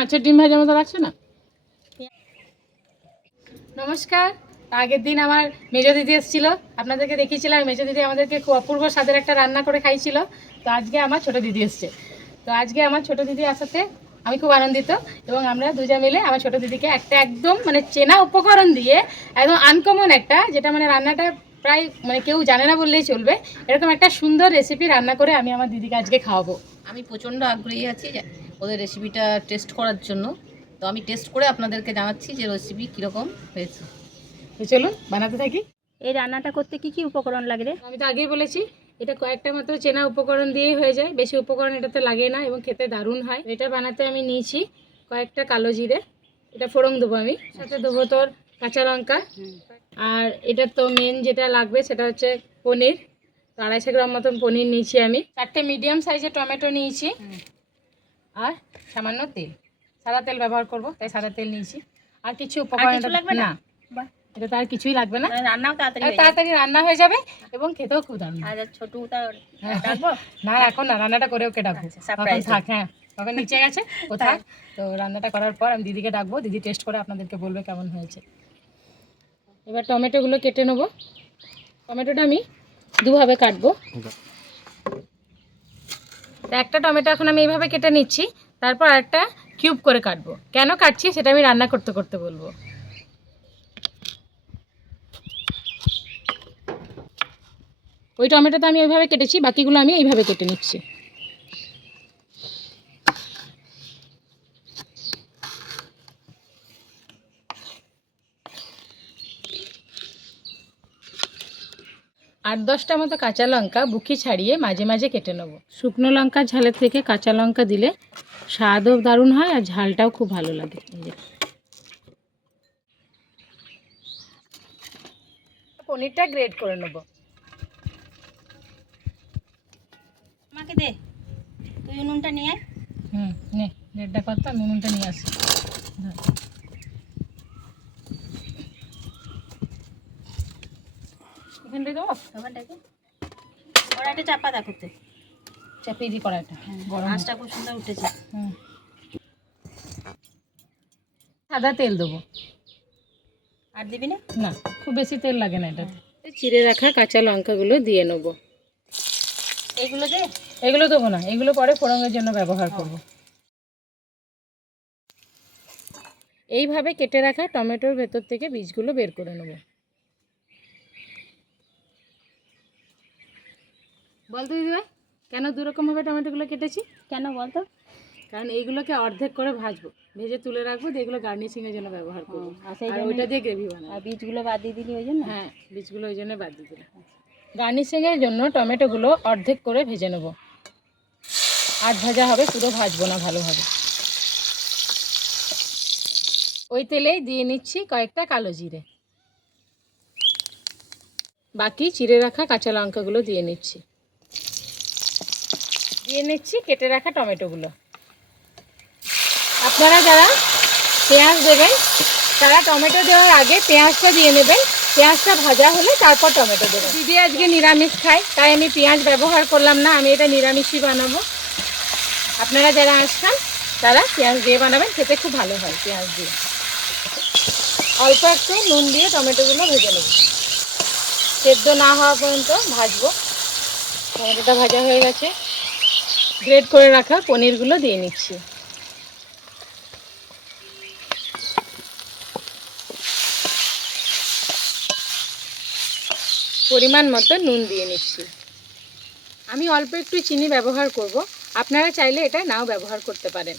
মাছের ডিম ভাজার মতো লাগছে না? নমস্কার, আগের দিন আমার মেজো দিদি এসেছিল। আপনাদেরকে দেখিয়েছিলাম, মেজো দিদি আমাদেরকে খুব অপূর্ব স্বাদের একটা রান্না করে খাইছিল তো আজকে আমার ছোট দিদি এসছে। তো আজকে আমার ছোট দিদি আসাতে আমি খুব আনন্দিত এবং আমরা দুজন মিলে আমার ছোট দিদিকে একটা একদম মানে চেনা উপকরণ দিয়ে, একদম আনকমন একটা, যেটা মানে রান্নাটা প্রায় মানে কেউ জানে না বললেই চলবে, এরকম একটা সুন্দর রেসিপি রান্না করে আমি আমার দিদিকে আজকে খাওয়াবো। আমি প্রচণ্ড আগ্রহী আছি ওদের রেসিপিটা টেস্ট করার জন্য। তো আমি টেস্ট করে আপনাদেরকে জানাচ্ছি যে রেসিপি কীরকম হয়েছে। তো চলুন বানাতে থাকি। এই রান্নাটা করতে কি কি উপকরণ লাগে রে? আমি তো আগেই বলেছি এটা কয়েকটা মাত্র চেনা উপকরণ দিয়েই হয়ে যায়। বেশি উপকরণ এটাতে লাগে না এবং খেতে দারুণ হয়। এটা বানাতে আমি নিয়েছি কয়েকটা কালো জিরে। এটা ফোড়ন দেবো আমি। সাথে দেবো তোর কাঁচা লঙ্কা। আর এটা তো মেন যেটা লাগবে সেটা হচ্ছে পনির। তো আড়াইশো গ্রাম মতন পনির নিয়েছি আমি। চারটে মিডিয়াম সাইজের টমেটো নিয়েছি। আর সামান্য তেল। সাদা তেল ব্যবহার করব তাই সাদা তেল নিয়েছি। আর কিছু উপকরণ লাগবে না? এটা তো আর কিছুই লাগবে না। মানে রান্নাও তাড়াতাড়ি হয়ে। তাড়াতাড়ি রান্না হয়ে যাবে এবং খেতেও খুব দারুণ আর ছোট তার হ্যাঁ। না এখন না রান্নাটা করে ওকে ডাকবো। আচ্ছা, তখন থাক হ্যাঁ তখন নিচে গেছে ও থাক তো রান্নাটা করার পর আমি দিদিকে ডাকবো দিদি টেস্ট করে আপনাদেরকে বলবে কেমন হয়েছে। এবার টমেটোগুলো কেটে নেব। টমেটোটা আমি দুভাবে কাটবো। তো একটা টমেটো এখন আমি এইভাবে কেটে নিচ্ছি, তারপর একটা কিউব করে কাটবো। কেন কাটছি সেটা আমি রান্না করতে করতে বলব। ওই টমেটোটা আমি ওইভাবে কেটেছি, বাকিগুলো আমি এইভাবে কেটে নিচ্ছি। আট দশটা মতো কাঁচা লঙ্কা বুকি ছাড়িয়ে মাঝে মাঝে কেটে নেব। শুকনো লঙ্কা ঝালের থেকে কাঁচা লঙ্কা দিলে স্বাদও দারুণ হয় আর ঝালটাও খুব ভালো লাগে। পনিরটা গ্রেড করে নেব। এখানটায় দেবো? ওখানটাকে কড়াইটা চাপা দেখো তো চাপিয়ে দিই কড়াইটা মাছটা খুব সুন্দর উঠেছে। সাদা তেল দেবো। আর দিবি না? না খুব বেশি তেল লাগে না এটাতে। চিড়ে রাখা কাঁচা লঙ্কাগুলো দিয়ে নেব। এইগুলো দে। এগুলো দেবো না এগুলো পরে ফোড়নের জন্য ব্যবহার করব। এইভাবে কেটে রাখা টমেটোর ভেতর থেকে বীজগুলো বের করে নেব। বলতো দিদিভাই কেন দুরকমভাবে টমেটোগুলো কেটেছি? কেন বলতো? কারণ এইগুলোকে অর্ধেক করে ভাজবো ভেজে তুলে রাখব এগুলো গার্নিশিংয়ের জন্য ব্যবহার করব। আর ওইটা দিয়ে গ্রেভি বানাবো। আর বীজগুলো বাদ দিয়ে দিলি ওই জন্য? হ্যাঁ বীজগুলো ওই জন্য বাদ দিয়ে দিলাম। গার্নিশিংয়ের জন্য টমেটোগুলো অর্ধেক করে ভেজে নেব। আর ভাজা হবে পুরো ভাজবো না ভালোভাবে। ওই তেলেই দিয়ে নিচ্ছি কয়েকটা কালো জিরে। বাকি চিড়ে রাখা কাঁচা লঙ্কাগুলো দিয়ে নিচ্ছি। দিয়ে নিচ্ছি, কেটে রাখা টমেটোগুলো। আপনারা যারা পেঁয়াজ দেবেন, তারা টমেটো দেওয়ার আগে পেঁয়াজটা দিয়ে নেবেন। পেঁয়াজটা ভাজা হলে তারপর টমেটো দেবেন। দিদি আজকে নিরামিষ খায়, তাই আমি পেঁয়াজ ব্যবহার করলাম না, আমি এটা নিরামিষই বানাবো। আপনারা যারা আসছেন, তারা পেঁয়াজ দিয়ে বানাবেন, খেতে খুব ভালো হয় পেঁয়াজ দিয়ে। অল্প একটু নুন দিয়ে টমেটোগুলো ভেজে নেব। সেদ্ধ না হওয়া পর্যন্ত ভাজবো। টমেটোটা ভাজা হয়ে গেছে। গ্রেড করে রাখা পনিরগুলো দিয়ে নিচ্ছি। পরিমাণ মতো নুন দিয়ে নিচ্ছি। আমি অল্প একটু চিনি ব্যবহার করব। আপনারা চাইলে এটা নাও ব্যবহার করতে পারেন।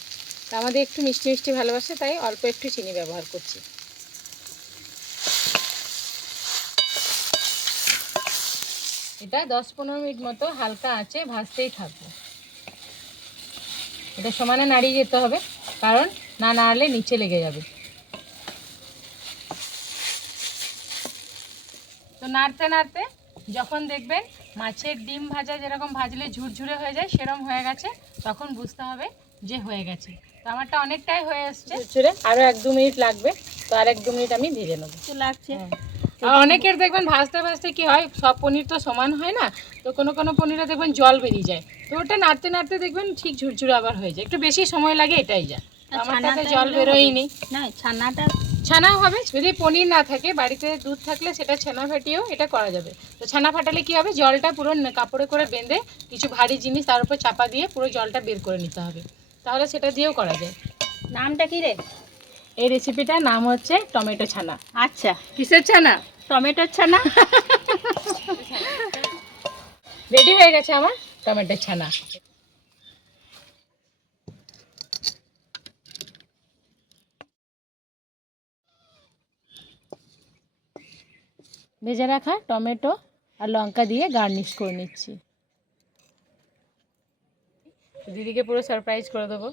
তা আমাদের একটু মিষ্টি মিষ্টি ভালোবাসে, তাই অল্প একটু চিনি ব্যবহার করছি। এটা দশ পনেরো মিনিট মতো হালকা আছে ভাজতেই থাকব। এটা সমানে নাড়িয়ে যেতে হবে কারণ না নাড়লে নিচে লেগে যাবে। তো নাড়তে নাড়তে যখন দেখবেন মাছের ডিম ভাজা যেরকম ভাজলে ঝুরঝুরে হয়ে যায় সেরকম হয়ে গেছে তখন বুঝতে হবে যে হয়ে গেছে। তো আমারটা অনেকটাই হয়ে এসছে। ঝুরঝুরে আরও এক দু মিনিট লাগবে তো আর এক দু মিনিট আমি ভেজে নেব। লাগছে। আর অনেকের দেখবেন ভাজতে ভাজতে কি হয় সব পনির তো সমান হয় না তো কোনো কোনো পনিরে দেখবেন জল বেরিয়ে যায়। তো ওটা নাড়তে নাড়তে দেখবেন ঠিক ঝুরঝুরে আবার হয়ে যায়। একটু বেশি সময় লাগে এটাই যা। আমারটাতে জল বেরোয়নি না। ছানাটা ছানাও হবে যদি পনির না থাকে বাড়িতে দুধ থাকলে সেটা ছানা ফাটিয়েও এটা করা যাবে। তো ছানা ফাটালে কি হবে? জলটা পুরো কাপড়ে করে বেঁধে কিছু ভারী জিনিস তার উপর চাপা দিয়ে পুরো জলটা বের করে নিতে হবে। তাহলে সেটা দিয়েও করা যায়। নামটা কি রে? এই রেসিপিটার নাম হচ্ছে টমেটো ছানা। আচ্ছা। কিসের ছানা? টমেটোর ছানা? রেডি হয়ে গেছে আমার? টমেটো ছানা। ভেজে রাখা টমেটো আর লঙ্কা দিয়ে গার্নিশ করে নিচ্ছি। দিদিকে পুরো সারপ্রাইজ করে দেবো।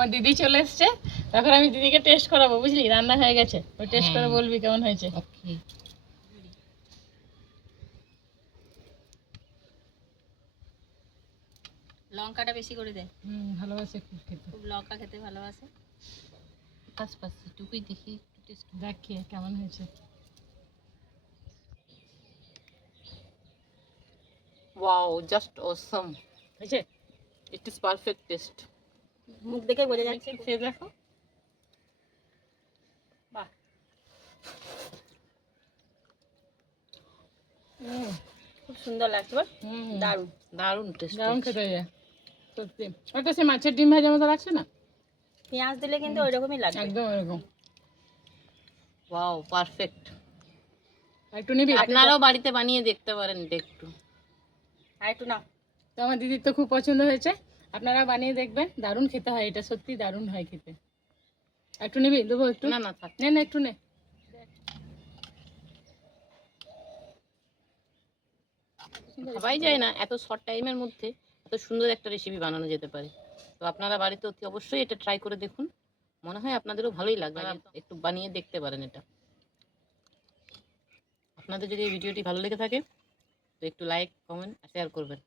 আমার দিদি চলে এসছে তখন আমি দিদিকে টেস্ট করাবো বুঝলি? রান্না হয়ে গেছে। ওই টেস্ট করে বলবি কেমন হয়েছে। লঙ্কাটা বেশি করে দে। হুম ভালোবাসে খুব খেতে। খুব লঙ্কা খেতে ভালোবাসে। পাস পাস টুকুই দেখি একটু টেস্ট দেখ কেমন হয়েছে। ওয়াও জাস্ট অসম হয়েছে? ইট ইজ পারফেক্ট টেস্ট মুখ দেখে বোঝা যাচ্ছে খেয়ে দেখো। বাহ। খুব সুন্দর লাগছে বল দারুণ। দারুণ টেস্ট দারুণ খেতে যায় সত্যি। ওটা সে মাছের ডিম ভাজা মতো লাগছে না? পেঁয়াজ দিলে কিন্তু ওই রকমই একদম এরকম ওয়াও পারফেক্ট একটু নিবি? আপনারাও বাড়িতে বানিয়ে দেখতে পারেন একটু আর একটু না তো আমার দিদির তো খুব পছন্দ হয়েছে। আপনারা বানিয়ে দেখবেন দারুণ খেতে হয় এটা সত্যি দারুণ হয় খেতে। একটু নিবি দেবো একটু? না না থাক। নে না একটু নে। ভাবাই যায় না এত শর্ট টাইমের মধ্যে এত সুন্দর একটা রেসিপি বানানো যেতে পারে। তো আপনারা বাড়িতে অতি অবশ্যই এটা ট্রাই করে দেখুন। মনে হয় আপনাদেরও ভালোই লাগবে। একটু বানিয়ে দেখতে পারেন এটা। আপনাদের যদি এই ভিডিওটি ভালো লেগে থাকে তো একটু লাইক কমেন্ট শেয়ার করবেন।